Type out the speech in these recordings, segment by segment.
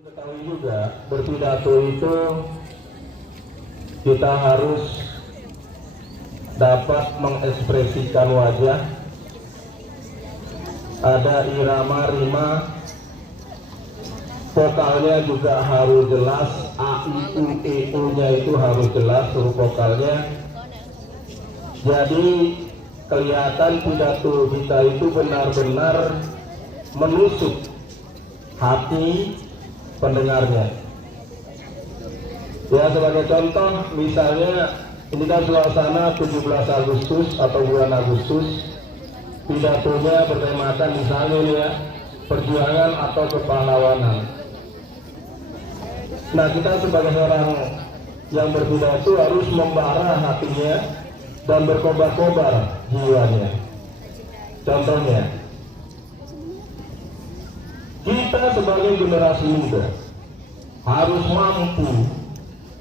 Ketahui juga, berpidato itu kita harus dapat mengekspresikan wajah, ada irama rima, vokalnya juga harus jelas, a, i, u, e, u-nya itu harus jelas huruf vokalnya. Jadi kelihatan pidato kita itu benar-benar menusuk hati pendengarnya. Ya, sebagai contoh misalnya ini kan suasana 17 Agustus atau bulan Agustus, pidatonya bertemakan misalnya ini ya, perjuangan atau kepahlawanan. Nah, kita sebagai orang yang berpidato harus membara hatinya dan berkobar-kobar jiwanya. Contohnya, kita sebagai generasi muda harus mampu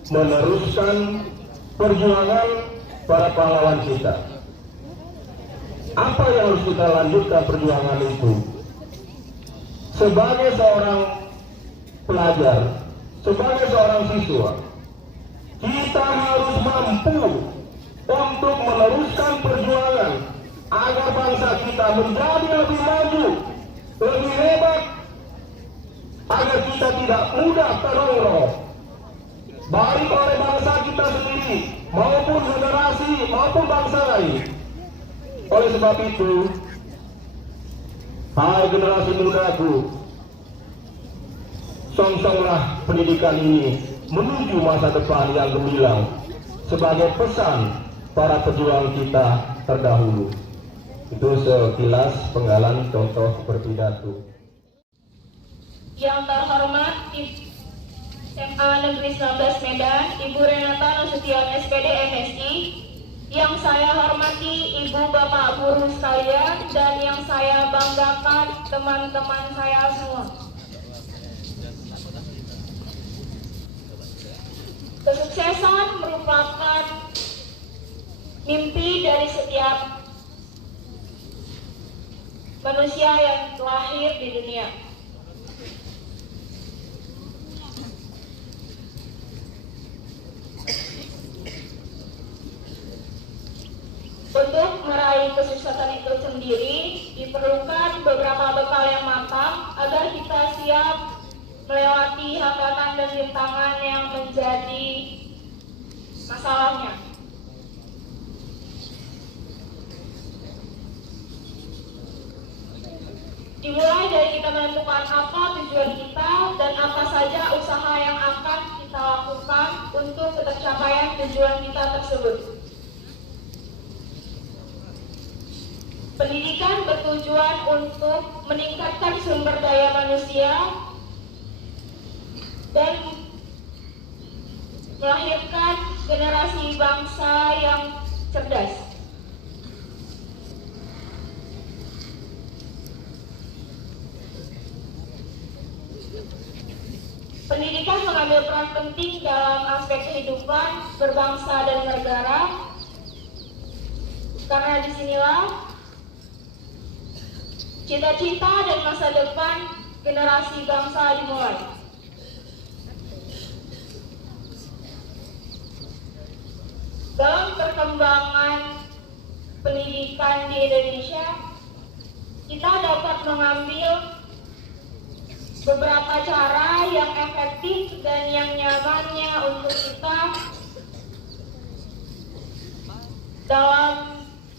meneruskan perjuangan para pahlawan kita. Apa yang harus kita lanjutkan perjuangan itu? Sebagai seorang pelajar, sebagai seorang siswa, kita harus mampu untuk meneruskan perjuangan agar bangsa kita menjadi lebih maju, lebih hebat, agar kita tidak mudah terongrong baik oleh bangsa kita sendiri maupun generasi maupun bangsa lain. Oleh sebab itu, hai generasi mudaku, songsonglah pendidikan ini menuju masa depan yang gemilang sebagai pesan para pejuang kita terdahulu. Itu sekilas penggalan contoh berpidato. Yang terhormat SMA Negeri 19 Medan, Ibu Renata Nasution SPD MSI, yang saya hormati Ibu Bapak Guru sekalian, dan yang saya banggakan teman-teman saya semua. Kesuksesan merupakan mimpi dari setiap manusia yang lahir di dunia. Untuk meraih kesuksesan itu sendiri diperlukan beberapa bekal yang matang agar kita siap melewati hambatan dan rintangan yang menjadi masalahnya. Dimulai dari kita menentukan apa tujuan kita dan apa saja usaha yang akan kita lakukan untuk tercapaian tujuan kita tersebut. Pendidikan bertujuan untuk meningkatkan sumber daya manusia dan melahirkan generasi bangsa yang cerdas. Pendidikan mengambil peran penting dalam aspek kehidupan berbangsa dan bernegara, karena disinilah cita-cita dan masa depan generasi bangsa dimulai. Dalam perkembangan pendidikan di Indonesia, kita dapat mengambil beberapa cara yang efektif dan yang nyamannya untuk kita dalam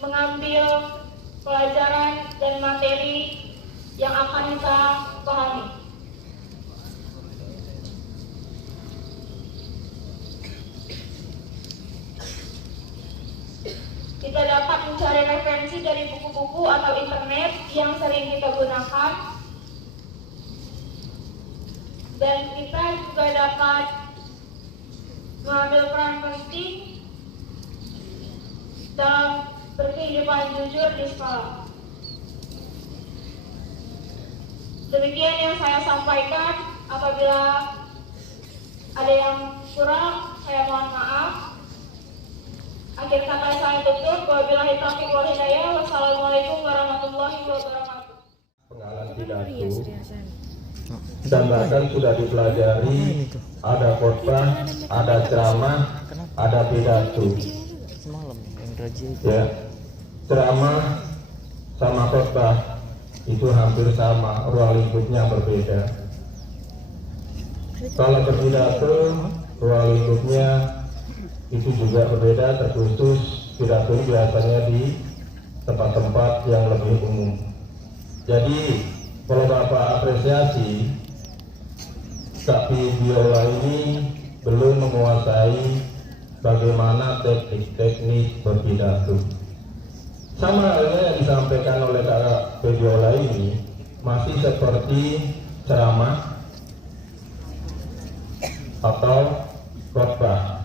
mengambil pelajaran dan materi yang akan kita pahami. Kita dapat mencari referensi dari buku-buku atau internet yang sering kita gunakan, dan kita juga dapat mengambil peran penting dalam berkehidupan jujur di sekolah. Demikian yang saya sampaikan. Apabila ada yang kurang, saya mohon maaf. Akhir kata saya tutup. Wabillahi taufiq wal hidayah. Wassalamualaikum warahmatullahi wabarakatuh. Penggalan pidato dan bahkan sudah dipelajari, ada khotbah, ada ceramah, ada pidato. Ya, ceramah sama khotbah itu hampir sama, ruang lingkupnya berbeda. Kalau berpidato, ruang lingkupnya itu juga berbeda, terkhusus pidato biasanya di tempat-tempat yang lebih umum. Jadi kalau Bapak apresiasi, tapi biola ini belum menguasai bagaimana teknik-teknik berpidato. Sama halnya yang disampaikan oleh Kak Biola ini masih seperti ceramah atau khotbah.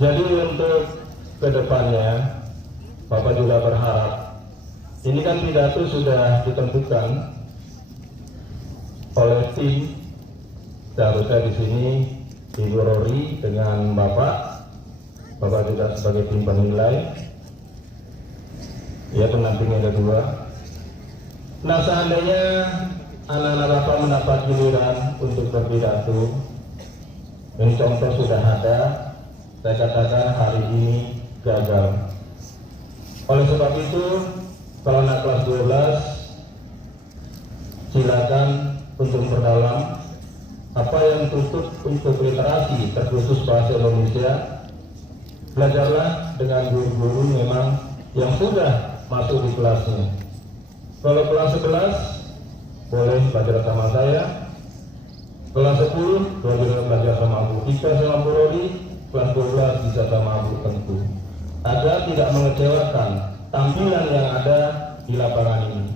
Jadi untuk kedepannya Bapak juga berharap, ini kan pidato sudah ditentukan oleh tim, seharusnya di sini Ibu Rory dengan Bapak juga sebagai tim penilai, ya pendampingnya ada 2. Nah, seandainya anak-anak Bapak mendapat giliran untuk berpidato, ini contoh sudah ada, saya katakan hari ini gagal. Oleh sebab itu, kalau anak kelas 12, silakan untuk memperdalam apa yang tutup untuk literasi, terkhusus bahasa Indonesia. Belajarlah dengan guru-guru memang yang sudah masuk di kelasnya. Kalau kelas 11 boleh belajar sama saya, kelas 10 belajar sama Bu Ika sama Bu Rodi, kelas 12 bisa sama Bu Tengku, agar tidak mengecewakan tampilan yang ada di lapangan ini.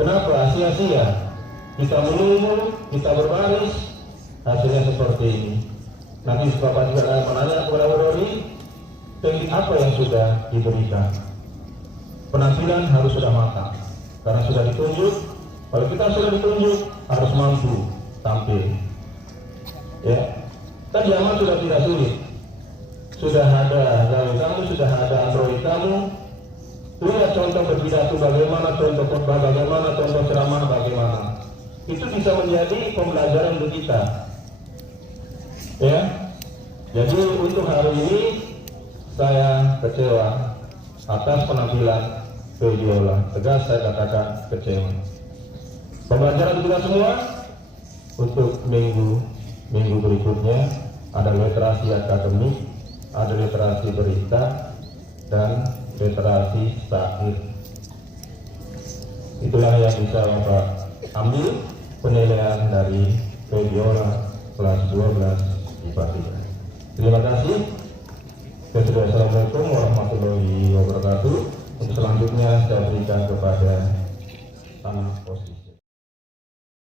Kenapa sia-sia kita menunggu, kita berbaris, hasilnya seperti ini. Nanti Bapak juga akan menanya kepada Bu Rodi, teknik apa yang sudah diberikan. Penampilan harus sudah matang, karena sudah ditunjuk. Kalau kita sudah ditunjuk, harus mampu tampil. Ya, kan zaman sudah tidak sulit. Sudah ada gawe kamu, sudah ada Android kamu. Lihat contoh berpidato bagaimana, contoh khotbah bagaimana, contoh ceramah bagaimana. Itu bisa menjadi pembelajaran untuk kita. Ya, jadi untuk hari ini saya kecewa atas penampilan Biola. Tegas saya katakan kecewa. Pembelajaran kita semua untuk minggu berikutnya ada literasi akademik, ada literasi berita, dan literasi syair. Itulah yang bisa Bapak ambil penilaian dari Biola kelas 12 IPA 3. Terima kasih. Assalamualaikum warahmatullahi wabarakatuh. Untuk selanjutnya saya berikan kepada Tanah Posisi.